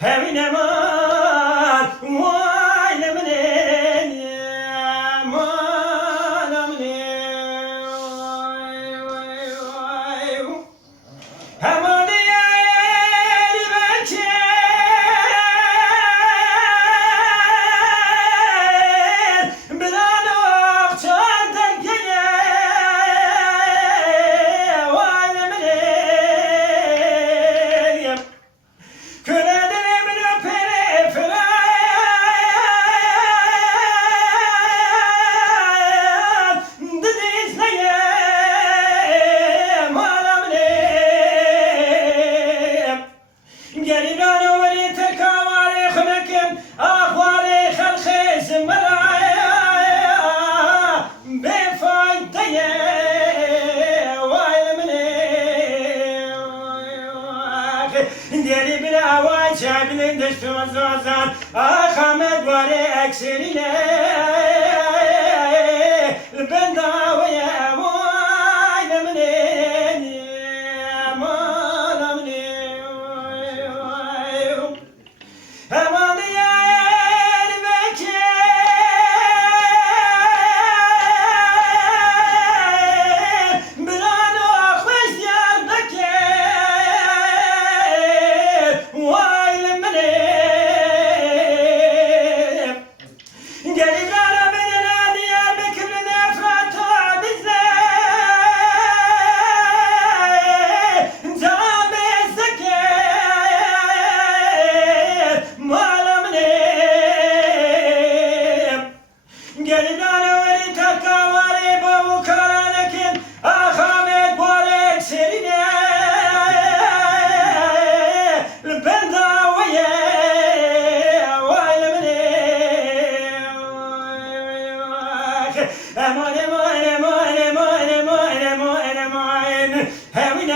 Heaven aman Vay lemnin Aman lemnin Vay Aman yer belki Bilen okçan tenkeye Vay lemnin Könedimin öperi fren Didizleyem alamnem Gelibran overi terkavari khmekim Akhvari khalqi zimraya Befayteye Vay lemnem Deli bir hava çabinin düştüğü zozan Ahmet var ekseriyle Ben davaya vay lemnin Aman lemnin Aman yer bekir Bilen okmuş yerdeki Vay lemnim Gelip rana benine Diyarbakır'ın efrata bizle Can bezdeki Malamnim Gelip rana veri takka vari bavu karanekin Ahmet borek serine Ben davaya Vay lemnim Aman aman aman aman aman aman aman Heaven